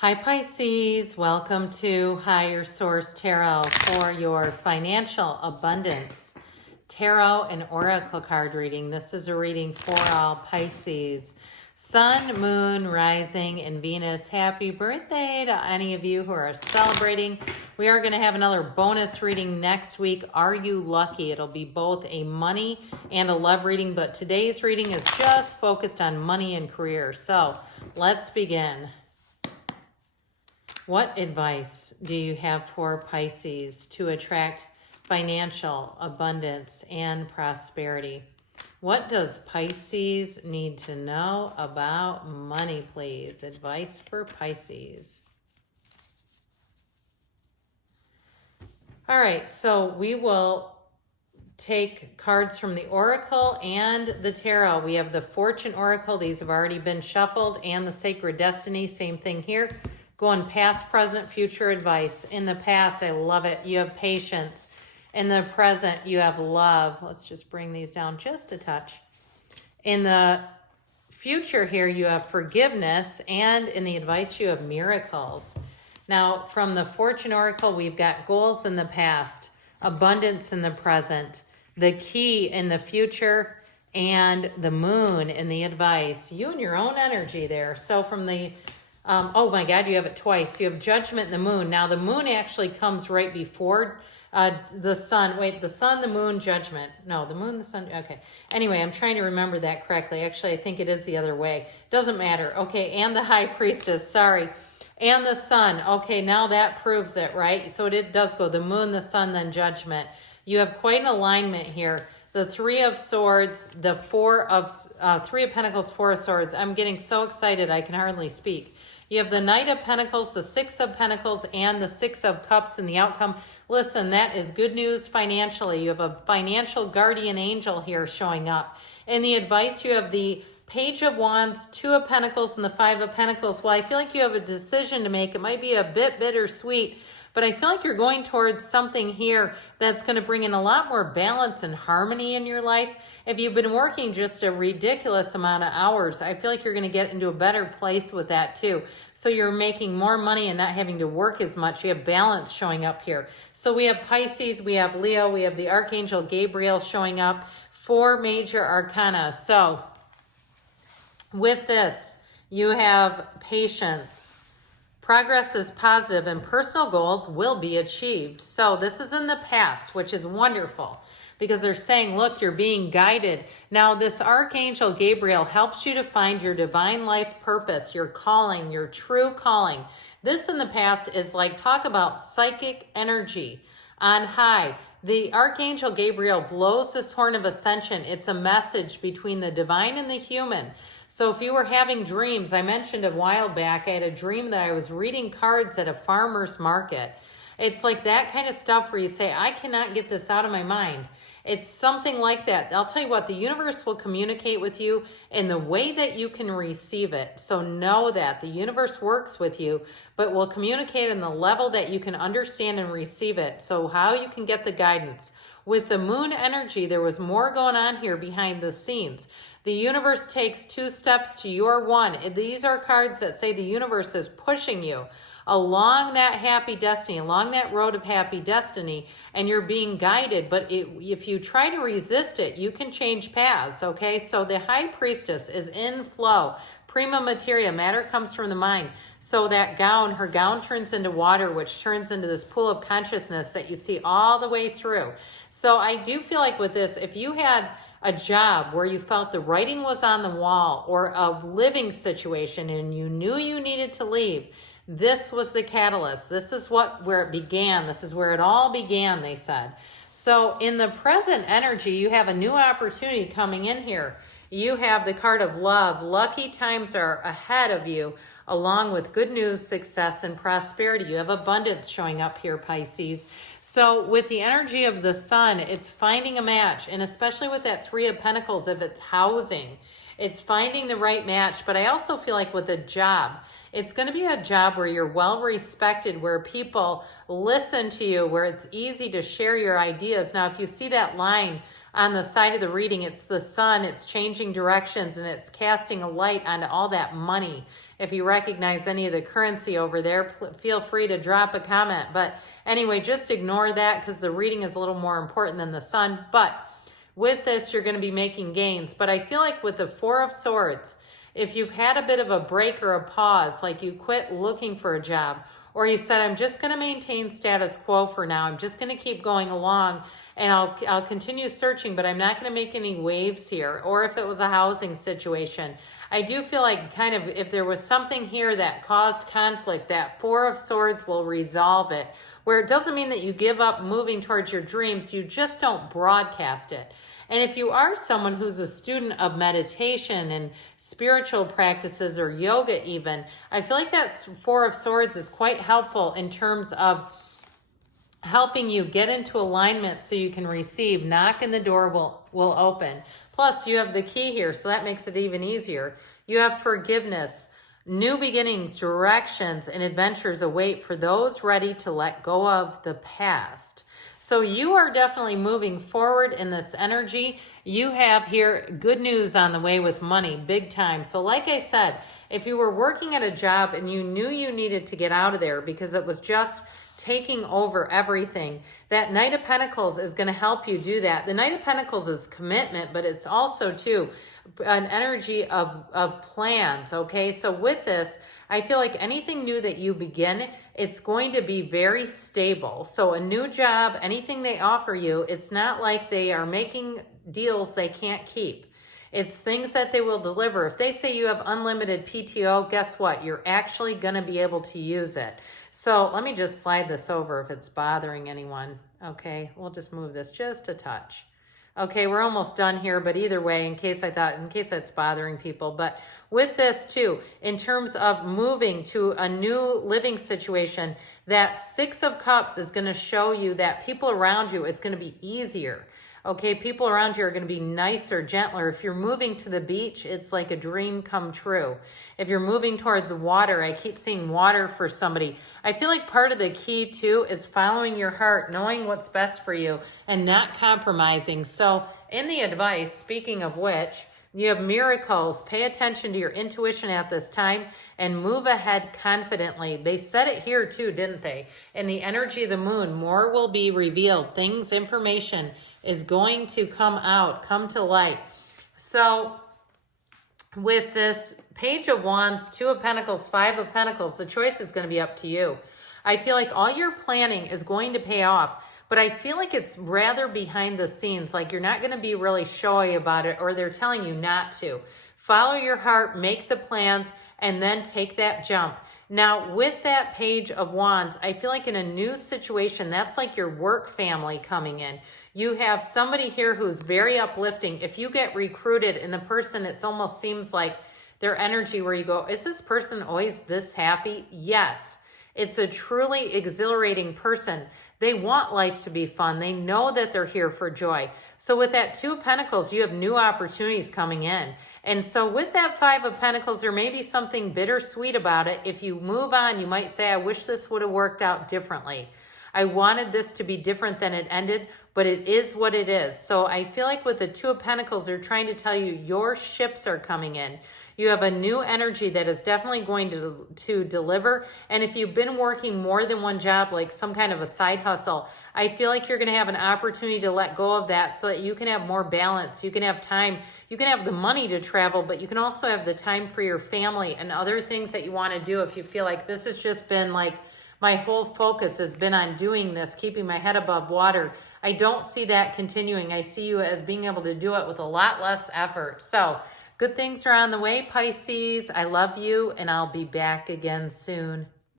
Hi Pisces, welcome to Higher Source Tarot for your financial abundance tarot and oracle card reading. This is a reading for all Pisces. Sun, Moon, Rising, and Venus. Happy birthday to any of you who are celebrating. We are going to have another bonus reading next week. Are you lucky? It'll be both a money and a love reading, but today's reading is just focused on money and career. So let's begin. What advice do you have for Pisces to attract financial abundance and prosperity? What does Pisces need to know about money, please? Advice for Pisces. All right, so we will take cards from the Oracle and the Tarot. We have the Fortune Oracle. These have already been shuffled, and the Sacred Destiny. Same thing here. Going past, present, future advice. In the past, I love it. You have patience. In the present, you have love. Let's just bring these down just a touch. In the future here, you have forgiveness. And in the advice, you have miracles. Now, from the Fortune Oracle, we've got goals in the past, abundance in the present, the key in the future, and the moon in the advice. You and your own energy there. So from the oh my God, you have it twice. You have judgment and the moon. Now the moon actually comes right before the sun. Wait, the sun, the moon, judgment. No, the moon, the sun. Okay. Anyway, I'm trying to remember that correctly. Actually, I think it is the other way. Doesn't matter. Okay, and the high priestess, sorry. And the sun. Okay, now that proves it, right? So it does go the moon, the sun, then judgment. You have quite an alignment here. The Three of Swords, the Three of Pentacles, Four of Swords. I'm getting so excited I can hardly speak. You have the Knight of Pentacles, the Six of Pentacles, and the Six of Cups in the outcome. Listen, that is good news financially. You have a financial guardian angel here showing up. In the advice, you have the Page of Wands, Two of Pentacles, and the Five of Pentacles. Well, I feel like you have a decision to make. It might be a bit bittersweet, but I feel like you're going towards something here that's going to bring in a lot more balance and harmony in your life. If you've been working just a ridiculous amount of hours, I feel like you're going to get into a better place with that too. So you're making more money and not having to work as much. You have balance showing up here. So we have Pisces, we have Leo, we have the Archangel Gabriel showing up. 4 major arcana. So with this, you have patience. Progress is positive and personal goals will be achieved. So this is in the past, which is wonderful because they're saying, look, you're being guided. Now this Archangel Gabriel helps you to find your divine life purpose, your calling, your true calling. This in the past is like, talk about psychic energy on high. The Archangel Gabriel blows this horn of ascension. It's a message between the divine and the human. So if you were having dreams, I mentioned a while back, I had a dream that I was reading cards at a farmer's market. It's like that kind of stuff where you say, I cannot get this out of my mind. It's something like that. I'll tell you what, the universe will communicate with you in the way that you can receive it. So know that the universe works with you, but will communicate in the level that you can understand and receive it. So how you can get the guidance. With the moon energy, there was more going on here behind the scenes. The universe takes 2 steps to your 1. These are cards that say the universe is pushing you along that happy destiny, along that road of happy destiny, and you're being guided. But if you try to resist it, you can change paths, okay? So the high priestess is in flow. Prima materia, matter comes from the mind. So that gown, her gown turns into water, which turns into this pool of consciousness that you see all the way through. So I do feel like with this, if you had a job where you felt the writing was on the wall, or a living situation and you knew you needed to leave, this was the catalyst. This is where it began. This is where it all began, they said. So in the present energy, you have a new opportunity coming in here. You have the card of love. Lucky times are ahead of you, along with good news, success, and prosperity. You have abundance showing up here, Pisces. So with the energy of the sun, it's finding a match, and especially with that Three of Pentacles, if it's housing, It's finding the right match. But I also feel like with a job, it's going to be a job where you're well respected, where people listen to you, where it's easy to share your ideas. Now, if you see that line on the side of the reading, it's the sun, it's changing directions, and it's casting a light onto all that money. If you recognize any of the currency over there, feel free to drop a comment. But anyway, just ignore that because the reading is a little more important than the sun. But with this, you're going to be making gains. But I feel like with the Four of Swords, if you've had a bit of a break or a pause, like you quit looking for a job, or you said, I'm just going to maintain status quo for now, I'm just going to keep going along, and I'll continue searching, but I'm not going to make any waves here. Or if it was a housing situation, I do feel like kind of if there was something here that caused conflict, that Four of Swords will resolve it. Where it doesn't mean that you give up moving towards your dreams, you just don't broadcast it. And if you are someone who's a student of meditation and spiritual practices or yoga even, I feel like that Four of Swords is quite helpful in terms of helping you get into alignment so you can receive. Knock and the door will open. Plus, you have the key here, so that makes it even easier. You have forgiveness. New beginnings, directions, and adventures await for those ready to let go of the past. So you are definitely moving forward in this energy. You have here good news on the way with money, big time. So like I said, if you were working at a job and you knew you needed to get out of there because it was just taking over everything, that Knight of Pentacles is going to help you do that. The Knight of Pentacles is commitment, but it's also too an energy of plans, okay? So with this, I feel like anything new that you begin, it's going to be very stable. So a new job, anything they offer you, it's not like they are making deals they can't keep. It's things that they will deliver. If they say you have unlimited PTO, guess what? You're actually going to be able to use it. So let me just slide this over if it's bothering anyone. Okay, we'll just move this just a touch. Okay, we're almost done here, but either way, in case that's bothering people. But with this too, in terms of moving to a new living situation, that Six of Cups is going to show you that people around you, it's going to be easier. Okay, people around you are going to be nicer, gentler. If you're moving to the beach, it's like a dream come true. If you're moving towards water, I keep seeing water for somebody. I feel like part of the key too is following your heart, knowing what's best for you, and not compromising. So in the advice, speaking of which, you have miracles. Pay attention to your intuition at this time and move ahead confidently. They said it here too, didn't they? In the energy of the moon, more will be revealed. Things, information is going to come out, come to light. So with this Page of Wands, Two of Pentacles, Five of Pentacles, the choice is going to be up to you. I feel like all your planning is going to pay off, but I feel like it's rather behind the scenes, like you're not going to be really showy about it, or they're telling you not to. Follow your heart, make the plans, and then take that jump. Now, with that Page of Wands, I feel like in a new situation, that's like your work family coming in. You have somebody here who's very uplifting. If you get recruited and the person, it almost seems like their energy where you go, is this person always this happy? Yes. It's a truly exhilarating person. They want life to be fun. They know that they're here for joy. So with that Two of Pentacles, you have new opportunities coming in. And so with that Five of Pentacles, there may be something bittersweet about it. If you move on, you might say, I wish this would have worked out differently. I wanted this to be different than it ended, but it is what it is. So I feel like with the Two of Pentacles, they're trying to tell you your ships are coming in. You have a new energy that is definitely going to deliver. And if you've been working more than one job, like some kind of a side hustle, I feel like you're going to have an opportunity to let go of that so that you can have more balance. You can have time. You can have the money to travel, but you can also have the time for your family and other things that you want to do. If you feel like this has just been like, my whole focus has been on doing this, keeping my head above water, I don't see that continuing. I see you as being able to do it with a lot less effort. So good things are on the way, Pisces. I love you, and I'll be back again soon.